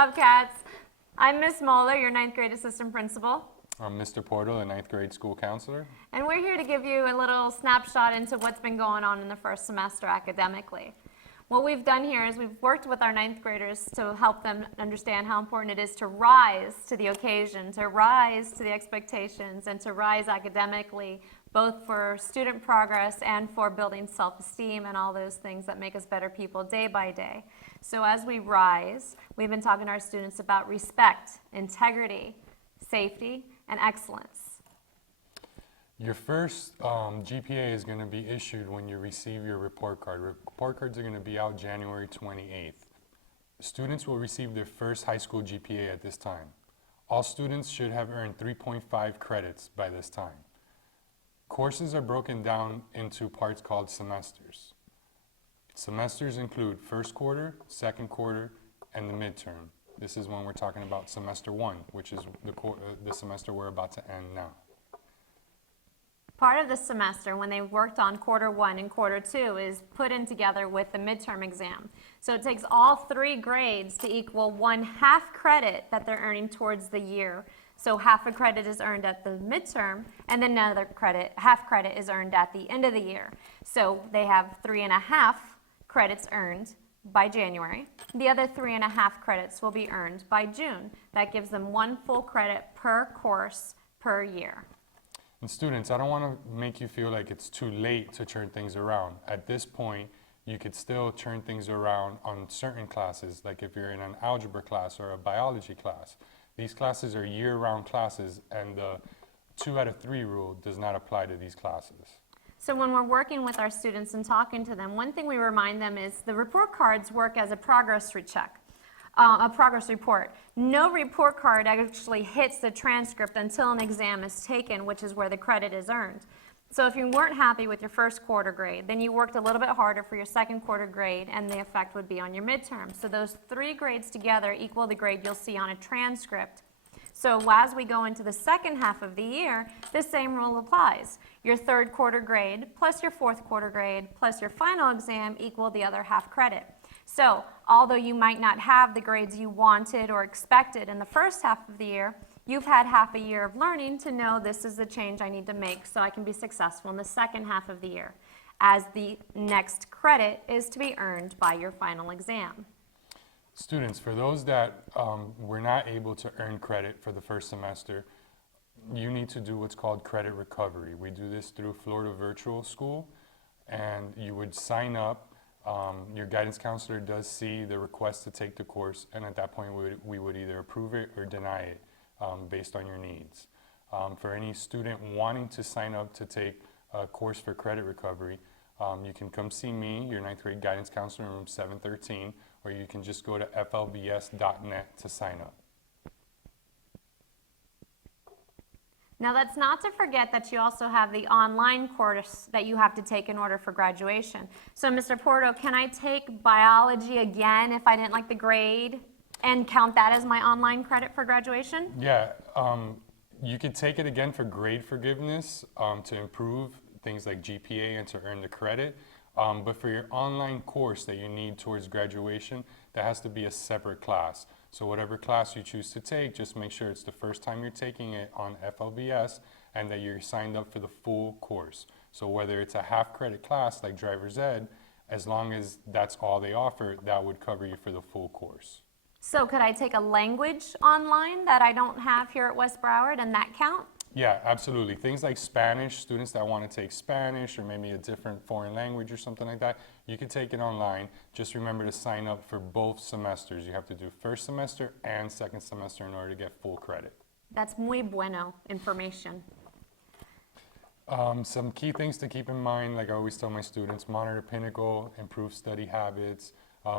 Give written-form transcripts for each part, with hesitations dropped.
Bobcats. I'm Miss Moeller, your 9th grade assistant principal. I'm Mr. Portal, the 9th grade school counselor. And we're here to give you a little snapshot into what's been going on in the first semester academically. What we've done here is we've worked with our 9th graders to help them understand how important it is to rise to the occasion, to rise to the expectations, and to rise academically, both for student progress and for building self-esteem and all those things that make us better people day by day. So as we rise, we've been talking to our students about respect, integrity, safety, and excellence. Your first GPA is going to be issued when you receive your report card. Report cards are going to be out January 28th. Students will receive their first high school GPA at this time. All students should have earned 3.5 credits by this time. Courses are broken down into parts called semesters. Semesters include first quarter, second quarter, and the midterm. This is when we're talking about semester 1, which is the semester we're about to end now. Part of the semester, when they worked on quarter 1 and quarter 2, is put in together with the midterm exam. So it takes all 3 grades to equal 1/2 credit that they're earning towards the year. So half a credit is earned at the midterm, and then another credit, half credit is earned at the end of the year. So they have 3.5 credits earned by January. The other 3.5 credits will be earned by June. That gives them 1 full credit per course per year. And students, I don't want to make you feel like it's too late to turn things around. At this point, you could still turn things around on certain classes, like if you're in an algebra class or a biology class. These classes are year-round classes, and the 2 out of 3 rule does not apply to these classes. So when we're working with our students and talking to them, one thing we remind them is the report cards work as a progress recheck. A progress report. No report card actually hits the transcript until an exam is taken, which is where the credit is earned. So if you weren't happy with your first quarter grade, then you worked a little bit harder for your second quarter grade, and the effect would be on your midterm. So those 3 grades together equal the grade you'll see on a transcript. So as we go into the second half of the year, the same rule applies. Your third quarter grade plus your fourth quarter grade plus your final exam equal the other half credit. So although you might not have the grades you wanted or expected in the first half of the year, you've had half a year of learning to know this is the change I need to make so I can be successful in the second half of the year, as the next credit is to be earned by your final exam. Students, for those that were not able to earn credit for the first semester, you need to do what's called credit recovery. We do this through Florida Virtual School, and you would sign up. Your guidance counselor does see the request to take the course, and at that point we would either approve it or deny it based on your needs. For any student wanting to sign up to take a course for credit recovery, you can come see me, your 9th grade guidance counselor in room 713, or you can just go to flbs.net to sign up. Now that's not to forget that you also have the online course that you have to take in order for graduation. So Mr. Porto, can I take biology again if I didn't like the grade and count that as my online credit for graduation? Yeah, you could take it again for grade forgiveness to improve things like GPA and to earn the credit. But for your online course that you need towards graduation, that has to be a separate class. So whatever class you choose to take, just make sure it's the first time you're taking it on FLBS and that you're signed up for the full course. So whether it's a half credit class like driver's ed, as long as that's all they offer, that would cover you for the full course. So could I take a language online that I don't have here at West Broward and that count? Yeah, absolutely. Things like Spanish, students that want to take Spanish or maybe a different foreign language or something like that, you can take it online. Just remember to sign up for both semesters. You have to do first semester and second semester in order to get full credit. That's muy bueno information. Some key things to keep in mind, like I always tell my students, monitor Pinnacle, improve study habits.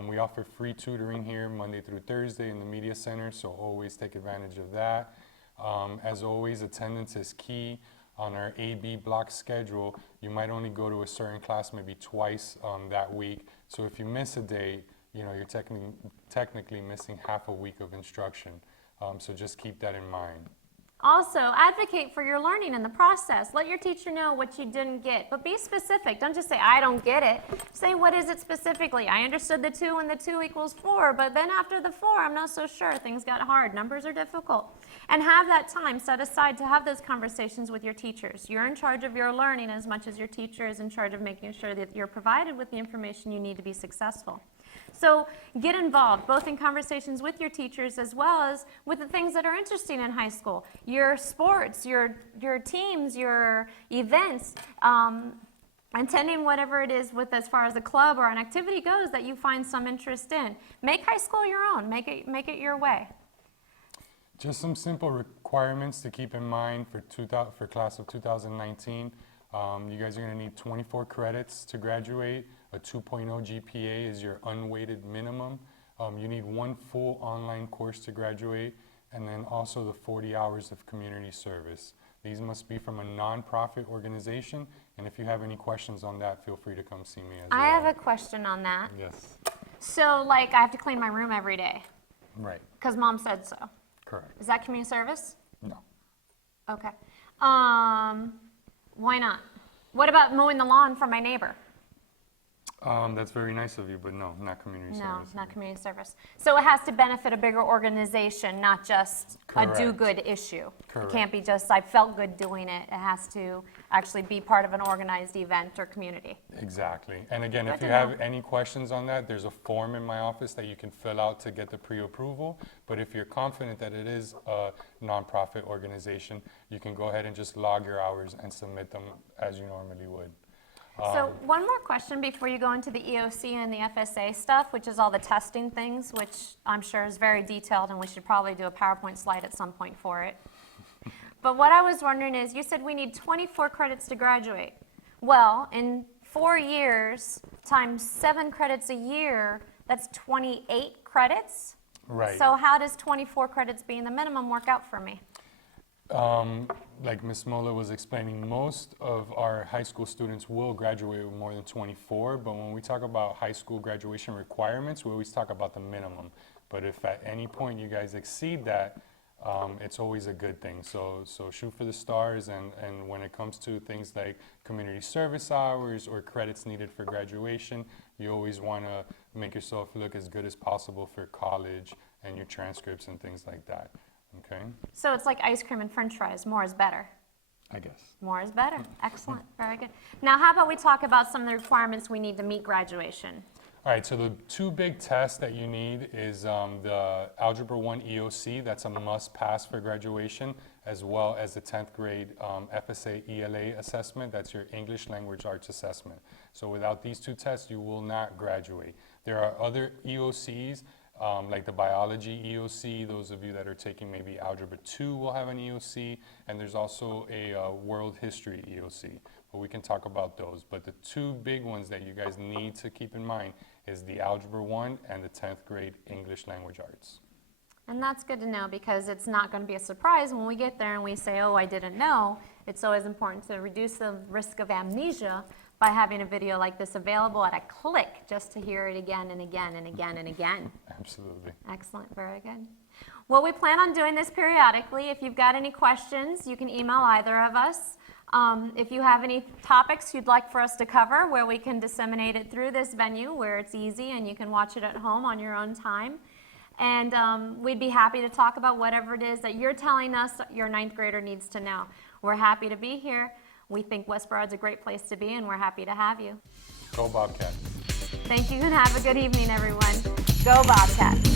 We offer free tutoring here Monday through Thursday in the Media Center, so always take advantage of that. As always, attendance is key. On our AB block schedule, you might only go to a certain class maybe twice that week. So if you miss a day, you're technically missing half a week of instruction. So just keep that in mind. Also, advocate for your learning in the process. Let your teacher know what you didn't get, but be specific. Don't just say, I don't get it. Say, what is it specifically? I understood the 2 and the 2 equals 4, but then after the 4, I'm not so sure. Things got hard. Numbers are difficult. And have that time set aside to have those conversations with your teachers. You're in charge of your learning as much as your teacher is in charge of making sure that you're provided with the information you need to be successful. So get involved, both in conversations with your teachers as well as with the things that are interesting in high school. Your sports, your teams, your events, attending whatever it is with as far as a club or an activity goes that you find some interest in. Make high school your own. Make it your way. Just some simple requirements to keep in mind for class of 2019. You guys are going to need 24 credits to graduate. A 2.0 GPA is your unweighted minimum. You need 1 full online course to graduate, and then also the 40 hours of community service. These must be from a nonprofit organization, and if you have any questions on that, feel free to come see me as well. I have a question on that. Yes. So, like, I have to clean my room every day Right. because Mom said so. Correct. Is that community service? No. Okay. Why not? What about mowing the lawn for my neighbor? That's very nice of you, but no, not community No, service. not community service. So it has to benefit a bigger organization, not just Correct. a do-good issue. Correct. It can't be just, I felt good doing it. It has to actually be part of an organized event or community. Exactly. And again, Good if you to have know. any questions on that, there's a form in my office that you can fill out to get the pre-approval. But if you're confident that it is a nonprofit organization, you can go ahead and just log your hours and submit them as you normally would. So one more question before you go into the EOC and the FSA stuff, which is all the testing things, which I'm sure is very detailed, and we should probably do a PowerPoint slide at some point for it. But what I was wondering is, you said we need 24 credits to graduate. Well, in 4 years times 7 credits a year, that's 28 credits? Right. So how does 24 credits being the minimum work out for me? Like Ms. Mola was explaining, most of our high school students will graduate with more than 24, but when we talk about high school graduation requirements, we always talk about the minimum. But if at any point you guys exceed that, it's always a good thing. So shoot for the stars, and when it comes to things like community service hours or credits needed for graduation, you always want to make yourself look as good as possible for college and your transcripts and things like that. Okay? So it's like ice cream and french fries, more is better. I guess. More is better. Excellent. Very good. Now, how about we talk about some of the requirements we need to meet graduation? All right, so the 2 big tests that you need is the Algebra 1 EOC, that's a must pass for graduation, as well as the 10th grade FSA ELA assessment, that's your English Language Arts assessment. So without these 2 tests, you will not graduate. There are other EOCs, like the biology EOC. Those of you that are taking maybe Algebra 2 will have an EOC, and there's also a world history EOC, but we can talk about those. But the 2 big ones that you guys need to keep in mind is the Algebra 1 and the 10th grade English Language Arts. And that's good to know, because it's not going to be a surprise when we get there and we say, oh, I didn't know. It's always important to reduce the risk of amnesia by having a video like this available at a click, just to hear it again and again and again and again. Absolutely. Excellent, very good. Well, we plan on doing this periodically. If you've got any questions, you can email either of us. If you have any topics you'd like for us to cover where we can disseminate it through this venue where it's easy and you can watch it at home on your own time. And we'd be happy to talk about whatever it is that you're telling us your 9th grader needs to know. We're happy to be here. We think West Broward's a great place to be, and we're happy to have you. Go Bobcats. Thank you, and have a good evening, everyone. Go Bobcats.